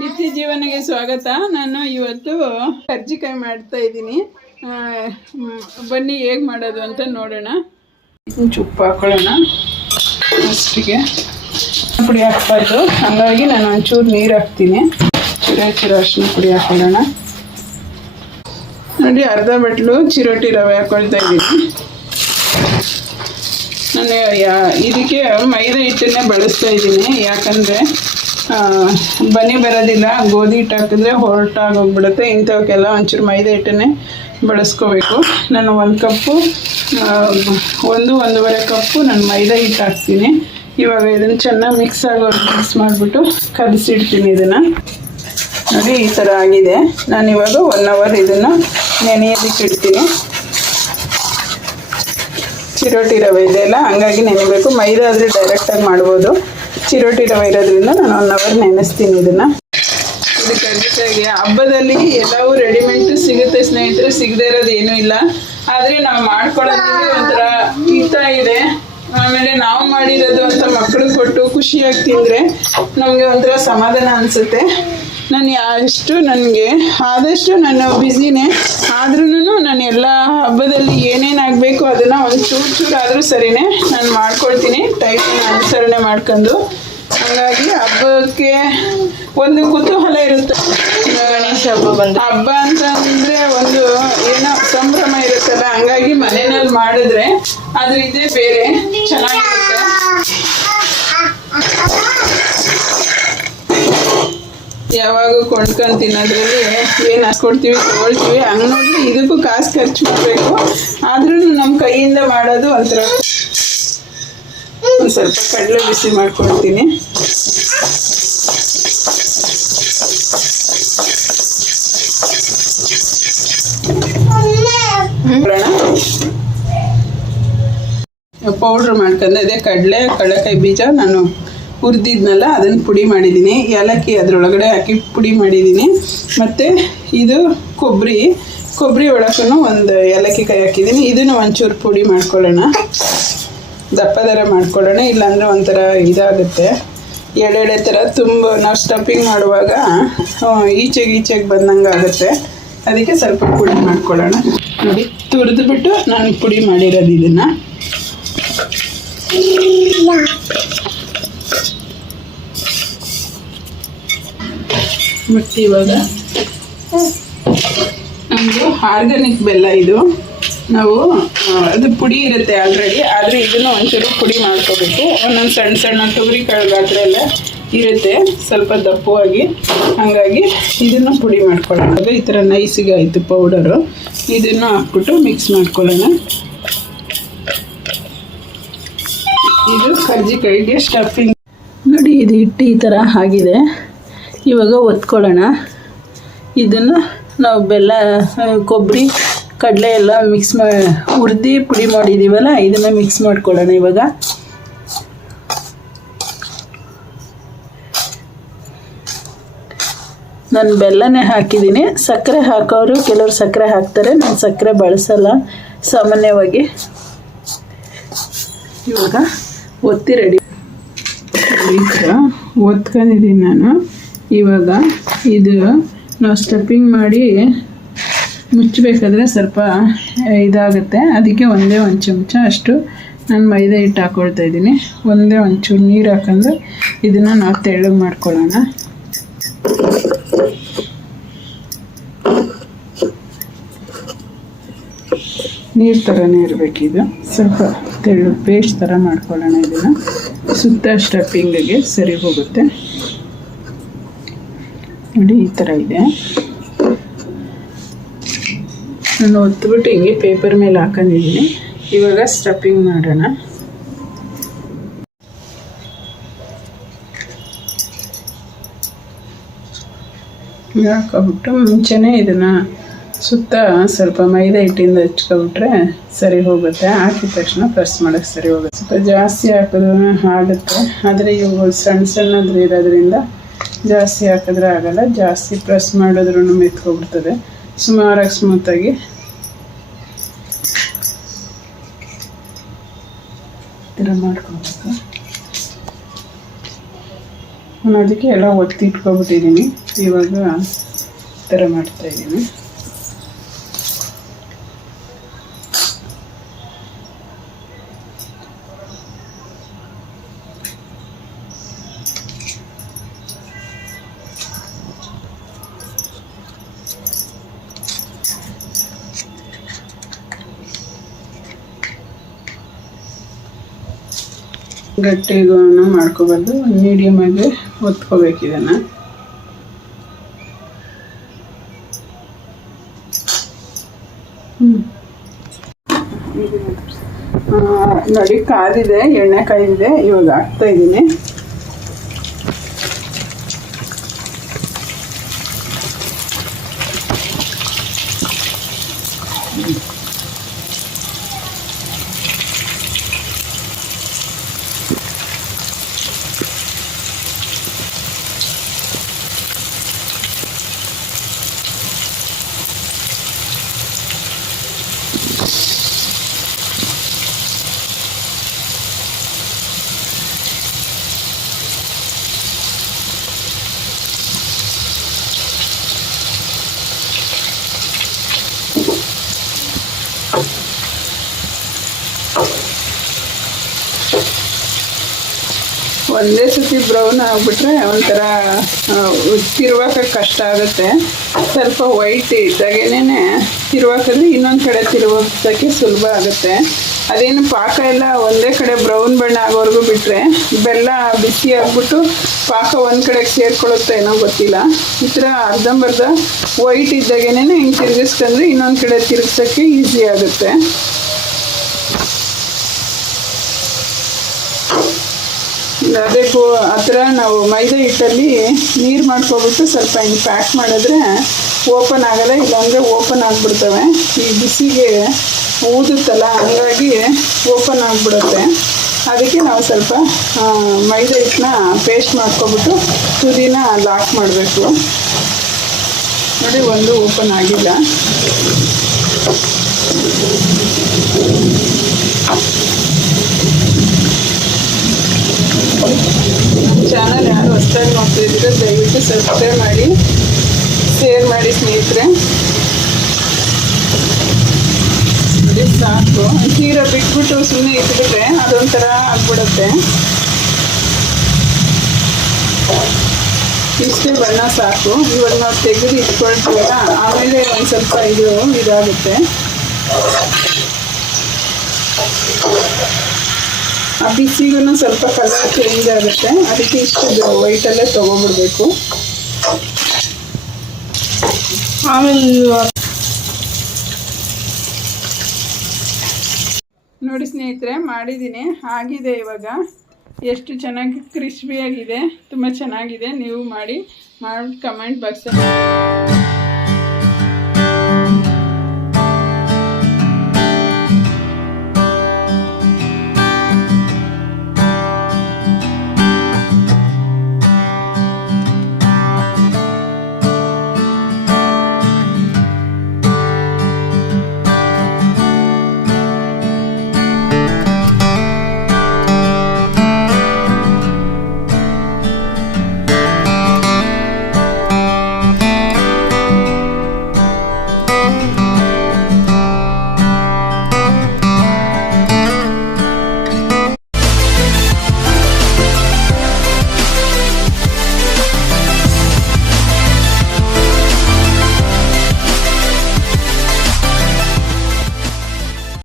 ನಿತ್ಯ ಜೀವನಕ್ಕೆ ಸ್ವಾಗತ. ನಾನು ಇವತ್ತು ಕರ್ಜಿಕಾಯಿ ಮಾಡ್ತಾ ಇದ್ದೀನಿ. ಬನ್ನಿ ಹೇಗೆ ಮಾಡೋದು ಅಂತ ನೋಡೋಣ. ಉಪ್ಪು ಹಾಕೊಳ್ಳೋಣ. ಅಷ್ಟಿಗೆ ಪುಡಿ ಹಾಕ್ಬಾರ್ದು, ಹಾಗಾಗಿ ನಾನು ಒಂಚೂರು ನೀರು ಹಾಕ್ತೀನಿ. ಚೂರು ಅರಿಶಿನ ಪುಡಿ ಹಾಕೊಳ್ಳೋಣ. ನೋಡಿ, ಅರ್ಧ ಬಟ್ಲು ಚಿರೋಟಿ ರವೆ ಹಾಕೊಳ್ತಾ ಇದ್ದೀನಿ. ನಾನು ಇದಕ್ಕೆ ಮೈದಾ ಹಿಟ್ಟನ್ನೇ ಬಳಸ್ತಾ ಇದ್ದೀನಿ, ಯಾಕಂದರೆ ಬನಿ ಬರೋದಿಲ್ಲ. ಗೋಧಿ ಹಿಟ್ಟು ಹಾಕಿದ್ರೆ ಹೊರಟಾಗೋಗ್ಬಿಡುತ್ತೆ. ಇಂಥವಕ್ಕೆಲ್ಲ ಒಂಚೂರು ಮೈದಾ ಹಿಟ್ಟನ್ನೇ ಬಳಸ್ಕೋಬೇಕು. ನಾನು 1 ಕಪ್ಪು 1.5 ಕಪ್ಪು ನಾನು ಮೈದಾ ಹಿಟ್ಟು ಹಾಕ್ತೀನಿ. ಇವಾಗ ಇದನ್ನು ಚೆನ್ನಾಗಿ ಮಿಕ್ಸ್ ಮಾಡಿಬಿಟ್ಟು ಕಲಸಿಡ್ತೀನಿ. ಇದನ್ನು ನೋಡಿ, ಈ ಥರ ಆಗಿದೆ. ನಾನಿವಾಗ 1 ಅವರ್ ಇದನ್ನು ನೆನೆಯೋದಕ್ಕೆ ಇಡ್ತೀನಿ. ಚಿರೋಟಿ ರವೆ ಇದೆಯಲ್ಲ, ಹಂಗಾಗಿ ನೆನೆಬೇಕು. ಮೈದಾ ಆದರೆ ಡೈರೆಕ್ಟಾಗಿ ಮಾಡ್ಬೋದು. ಚಿರೋಟಿ ರವೆ ಇರೋದ್ರಿಂದ ನಾನು 1 ಅವರ್ ನೆನೆಸ್ತೀನಿ ಇದನ್ನು. ಇದು ಕರ್ಜಿಕಾಯಿಗೆ ಹಬ್ಬದಲ್ಲಿ ಎಲ್ಲವೂ ರೆಡಿಮೇಡ್ ಸಿಗುತ್ತೆ ಸ್ನೇಹಿತರೆ, ಸಿಗದೇ ಇರೋದು ಏನೂ ಇಲ್ಲ. ಆದರೆ ನಾವು ಮಾಡ್ಕೊಳ್ಳೋದ್ರಲ್ಲಿ ಒಂಥರ ಹಿತ ಇದೆ. ಆಮೇಲೆ ನಾವು ಮಾಡಿರೋದು ಅಂತ ಮಕ್ಕಳಿಗೆ ಕೊಟ್ಟು ಖುಷಿಯಾಗಿ ತಿಂದರೆ ನಮಗೆ ಒಂಥರ ಸಮಾಧಾನ ಅನಿಸುತ್ತೆ. ನಾನು ಆದಷ್ಟು ನಾನು ಬ್ಯುಸಿನೇ, ಆದ್ರೂ ನಾನು ಎಲ್ಲ ಹಬ್ಬದಲ್ಲಿ ಏನೇನು ಆಗಬೇಕು ಅದನ್ನು ಒಂದು ಚೂರು ಆದರೂ ಸರಿನೇ ನಾನು ಮಾಡ್ಕೊಳ್ತೀನಿ, ಟೈಮಿನ ಅನುಸರಣೆ ಮಾಡ್ಕೊಂಡು. ಹಾಗಾಗಿ ಹಬ್ಬಕ್ಕೆ ಒಂದು ಕುತೂಹಲ ಇರುತ್ತೆ. ಗಣೇಶ ಹಬ್ಬ ಅಂತಂದರೆ ಒಂದು ಏನೋ ಸಂಭ್ರಮ ಇರುತ್ತಲ್ಲ, ಹಂಗಾಗಿ ಮನೆಯಲ್ಲಿ ಮಾಡಿದ್ರೆ ಅದ್ರ ಇದೇ ಬೇರೆ ಚೆನ್ನಾಗಿರುತ್ತೆ. ಯಾವಾಗ ಕೊಂಡ್ಕೊಂಡು ತಿನ್ನೋದ್ರಲ್ಲಿ ಏನು ಹಾಕ್ಕೊಡ್ತೀವಿ ತೊಗೊಳ್ತೀವಿ, ಹಂಗೆ ನೋಡಿದ್ರೆ ಇದಕ್ಕೂ ಕಾಸು ಖರ್ಚು ಮಾಡಬೇಕು. ಆದ್ರೂ ನಮ್ಮ ಕೈಯಿಂದ ಮಾಡೋದು ಒಂಥರ. ಒಂದು ಸ್ವಲ್ಪ ಕಡಲೆ ಬಿಸಿ ಮಾಡ್ಕೊಳ್ತೀನಿ. ಪೌಡ್ರ್ ಮಾಡ್ಕೊಂಡು ಅದೇ ಕಡಲೆಕಾಯಿ ಬೀಜ ನಾನು ಹುರಿದಿದ್ನಲ್ಲ ಅದನ್ನು ಪುಡಿ ಮಾಡಿದ್ದೀನಿ. ಏಲಕ್ಕಿ ಅದರೊಳಗಡೆ ಹಾಕಿ ಪುಡಿ ಮಾಡಿದ್ದೀನಿ. ಮತ್ತು ಇದು ಕೊಬ್ಬರಿ ಒಳಗೂ ಒಂದು ಏಲಕ್ಕಿ ಕಾಯಿ ಹಾಕಿದ್ದೀನಿ. ಇದನ್ನು ಒಂಚೂರು ಪುಡಿ ಮಾಡ್ಕೊಳ್ಳೋಣ, ದಪ್ಪ ಥರ ಮಾಡ್ಕೊಳ್ಳೋಣ. ಇಲ್ಲಾಂದರೆ ಒಂಥರ ಇದಾಗುತ್ತೆ, ಎಳೆ ಥರ ತುಂಬ ನಾವು ಸ್ಟಫಿಂಗ್ ಮಾಡುವಾಗ ಈಚೆಗೆ ಬಂದಂಗೆ ಆಗುತ್ತೆ. ಅದಕ್ಕೆ ಸ್ವಲ್ಪ ಪುಡಿ ಮಾಡ್ಕೊಳ್ಳೋಣ. ನೋಡಿ, ತುರಿದ್ಬಿಟ್ಟು ನಾನು ಪುಡಿ ಮಾಡಿರೋದು ಇದನ್ನು. ಮತ್ತು ಇವಾಗ ನಮ್ಮದು ಆರ್ಗ್ಯಾನಿಕ್ ಬೆಲ್ಲ ಇದು. ನಾವು ಅದು ಪುಡಿ ಇರುತ್ತೆ ಆಲ್ರೆಡಿ, ಆದರೆ ಇದನ್ನು ಒಂಚೂರು ಪುಡಿ ಮಾಡ್ಕೋಬೇಕು. ಒಂದೊಂದು ಸಣ್ಣ ತೊಗರಿ ಕಾಳು ಗಾತ್ರ ಎಲ್ಲ ಇರುತ್ತೆ, ಸ್ವಲ್ಪ ದಪ್ಪವಾಗಿ. ಹಾಗಾಗಿ ಇದನ್ನು ಪುಡಿ ಮಾಡ್ಕೊಳ್ಳೋಣ. ಈ ಥರ ನೈಸಿಗೆ ಆಯಿತು ಪೌಡರು. ಇದನ್ನು ಹಾಕ್ಬಿಟ್ಟು ಮಿಕ್ಸ್ ಮಾಡ್ಕೊಳ್ಳೋಣ. ಇದು ಕರ್ಜಿಕಾಯಿಗೆ ಸ್ಟಫಿಂಗ್. ನೋಡಿ, ಇದು ಹಿಟ್ಟು ಈ ಥರ ಆಗಿದೆ. ಇವಾಗ ಒತ್ಕೊಳ್ಳೋಣ. ಇದನ್ನು ನಾವು ಬೆಲ್ಲ, ಕೊಬ್ಬರಿ, ಕಡಲೆ ಎಲ್ಲ ಮಿಕ್ಸ್ ಹುರಿದು ಪುಡಿ ಮಾಡಿದ್ದೀವಲ್ಲ, ಇದನ್ನು ಮಿಕ್ಸ್ ಮಾಡ್ಕೊಳ್ಳೋಣ. ಇವಾಗ ನಾನು ಬೆಲ್ಲನೇ ಹಾಕಿದ್ದೀನಿ. ಸಕ್ಕರೆ ಹಾಕೋರು ಕೆಲವರು ಸಕ್ಕರೆ ಹಾಕ್ತಾರೆ, ನಾನು ಸಕ್ಕರೆ ಬಳಸಲ್ಲ ಸಾಮಾನ್ಯವಾಗಿ. ಇವಾಗ ಒತ್ತಿ ರೆಡಿ. ಈ ಥರ ಒತ್ಕೊಂಡಿದ್ದೀನಿ ನಾನು. ಇವಾಗ ಇದು ನಾವು ಸ್ಟಫಿಂಗ್ ಮಾಡಿ ಮುಚ್ಚಬೇಕಾದ್ರೆ ಸ್ವಲ್ಪ ಇದಾಗುತ್ತೆ. ಅದಕ್ಕೆ ಒಂದೇ ಒಂದು ಚಮಚ ಅಷ್ಟು ನಾನು ಮೈದಾ ಹಿಟ್ಟು ಹಾಕ್ಕೊಳ್ತಾ ಇದ್ದೀನಿ. ಒಂದೇ ಒಂಚೂರು ನೀರು ಹಾಕೊಂಡು ಇದನ್ನು ನಾವು ತೆಳ್ಳಗೆ ಮಾಡ್ಕೊಳ್ಳೋಣ. ನೀರು ಥರನೇ ಇರಬೇಕಿದು. ಸ್ವಲ್ಪ ತೆಳ್ಳು ಪೇಸ್ಟ್ ಥರ ಮಾಡ್ಕೊಳ್ಳೋಣ. ಇದನ್ನು ಸುತ್ತ ಸ್ಟಫಿಂಗಿಗೆ ಸರಿ ಹೋಗುತ್ತೆ. ನೋಡಿ, ಈ ಥರ ಇದೆ. ನಾನು ಒತ್ಬಿಟ್ಟು ಹಿಂಗೆ ಪೇಪರ್ ಮೇಲೆ ಹಾಕೊಂಡಿದ್ದೀನಿ. ಇವಾಗ ಸ್ಟಫಿಂಗ್ ಮಾಡೋಣ. ಹಾಕೊಬಿಟ್ಟು ಮುಂಚೆನೇ ಇದನ್ನು ಸುತ್ತ ಸ್ವಲ್ಪ ಮೈದಾ ಹಿಟ್ಟಿಂದ ಹಚ್ಕೊಬಿಟ್ರೆ ಸರಿ ಹೋಗುತ್ತೆ. ಹಾಕಿದ ತಕ್ಷಣ ಪ್ರೆಸ್ ಮಾಡೋಕ್ಕೆ ಸರಿ ಹೋಗುತ್ತೆ. ಸ್ವಲ್ಪ ಜಾಸ್ತಿ ಹಾಕಿದ್ರೂ ಆಗುತ್ತೆ, ಆದರೆ ಇವು ಸಣ್ಣದು ಇರೋದ್ರಿಂದ ಜಾಸ್ತಿ ಹಾಕಿದ್ರೆ ಆಗಲ್ಲ. ಜಾಸ್ತಿ ಪ್ರೆಸ್ ಮಾಡಿದ್ರೂ ಮೆತ್ಕೊಬಿಡ್ತದೆ. ಸುಮಾರಾಗಿ ಸ್ಮೂತಾಗಿ ಥರ ಮಾಡ್ಕೊಬೇಕು. ನಾನು ಅದಕ್ಕೆ ಎಲ್ಲ ಒತ್ತಿ ಇಟ್ಕೊಬಿಟ್ಟಿದ್ದೀನಿ. ಇವಾಗ ಈ ಥರ ಮಾಡ್ತಾಯಿದ್ದೀನಿ. ಗಟ್ಟಿಗೂ ಮಾಡ್ಕೊಬಾರ್ದು, ಮೀಡಿಯಮ್ ಆಗಿ ಒತ್ಕೋಬೇಕು ಇದನ್ನು. ನೋಡಿ ಕಾದಿದೆ, ಎಣ್ಣೆ ಕಾಯ್ದಿದೆ. ಇವಾಗ ಹಾಕ್ತಾ ಇದ್ದೀನಿ. ಒಂದೇ ಸತಿ ಬ್ರೌನ್ ಆಗಿಬಿಟ್ರೆ ಒಂಥರ ತಿರುವಾಕ ಕಷ್ಟ ಆಗುತ್ತೆ. ಸ್ವಲ್ಪ ವೈಟ್ ಇದ್ದಾಗೇನೆ ತಿರುವಾಕಿದ್ರೆ ಇನ್ನೊಂದು ಕಡೆ ತಿರುವಾಕೋಕ್ಕೆ ಸುಲಭ ಆಗುತ್ತೆ. ಅದೇನು ಪಾಕ ಎಲ್ಲ ಒಂದೇ ಕಡೆ ಬ್ರೌನ್ ಬಣ್ಣ ಆಗೋವರೆಗೂ ಬಿಟ್ಟರೆ ಬೆಲ್ಲ ಬಿಸಿ ಆಗಿಬಿಟ್ಟು ಪಾಕ ಒಂದು ಕಡೆಗೆ ಸೇರ್ಕೊಳ್ಳುತ್ತೆ ಏನೋ ಗೊತ್ತಿಲ್ಲ. ಈ ಥರ ಅರ್ಧಂಬರ್ಧ ವೈಟ್ ಇದ್ದಾಗೇನೆ ಹಿಂಗೆ ತಿರುಗಿಸ್ಕೊಂಡ್ರೆ ಇನ್ನೊಂದು ಕಡೆ ತಿರುಗ್ಸೋಕ್ಕೆ ಈಸಿ ಆಗುತ್ತೆ. ಅದೇ ಆ ಥರ ನಾವು ಮೈದಾ ಹಿಟ್ಟಲ್ಲಿ ನೀರು ಮಾಡ್ಕೊಬಿಟ್ಟು ಸ್ವಲ್ಪ ಹಿಂಗೆ ಪ್ಯಾಕ್ ಮಾಡಿದ್ರೆ ಓಪನ್ ಆಗೋಲ್ಲ, ಇಲ್ಲಾಂದರೆ ಓಪನ್ ಆಗಿಬಿಡ್ತವೆ. ಈ ಬಿಸಿಗೆ ಊದುತ್ತಲ್ಲ, ಹಂಗಾಗಿ ಓಪನ್ ಆಗಿಬಿಡುತ್ತೆ. ಅದಕ್ಕೆ ನಾವು ಸ್ವಲ್ಪ ಮೈದಾ ಹಿಟ್ಟನ್ನ ಪೇಸ್ಟ್ ಮಾಡ್ಕೊಬಿಟ್ಟು ತುದಿನ ಲಾಕ್ ಮಾಡಬೇಕು. ನೋಡಿ, ಒಂದು ಓಪನ್ ಆಗಿಲ್ಲ. ಚಾನಲ್ ಯಾರು ಹೊಸದಾಗಿ ನೋಡ್ತಿದ್ರೆ ದಯವಿಟ್ಟು ಸಬ್ಸ್ಕ್ರೈಬ್ ಮಾಡಿ, ಶೇರ್ ಮಾಡಿ ಸ್ನೇಹಿತರೆ. ನೋಡಿ ಸಾಕು. ತೀರ ಬಿಟ್ಬಿಟ್ಟು ಸುಮ್ಮನೆ ಇಟ್ಬಿಟ್ರೆ ಅದೊಂಥರ ಆಗ್ಬಿಡುತ್ತೆ. ಇಷ್ಟೇ ಬಣ್ಣ ಸಾಕು. ಇವಾಗ ನಾವು ತೆಗೆದು ಇಟ್ಕೊಳ್ತೀವಲ್ಲ, ಆಮೇಲೆ ಒಂದು ಸ್ವಲ್ಪ ಇದಾಗುತ್ತೆ. ಆ ಬಿಸಿಗೂ ಸ್ವಲ್ಪ ಕಲರ್ ಚೇಂಜ್ ಆಗುತ್ತೆ. ಅದಕ್ಕೆ ಇಷ್ಟು ವೈಟಲ್ಲೇ ತೊಗೊಬಿಡ್ಬೇಕು. ಆಮೇಲೆ ನೋಡಿ ಸ್ನೇಹಿತರೆ, ಮಾಡಿದ್ದೀನಿ, ಆಗಿದೆ. ಇವಾಗ ಎಷ್ಟು ಚೆನ್ನಾಗಿ ಕ್ರಿಸ್ಪಿಯಾಗಿದೆ, ತುಂಬ ಚೆನ್ನಾಗಿದೆ. ನೀವು ಮಾಡಿ ಕಮೆಂಟ್ ಬಾಕ್ಸಲ್ಲಿ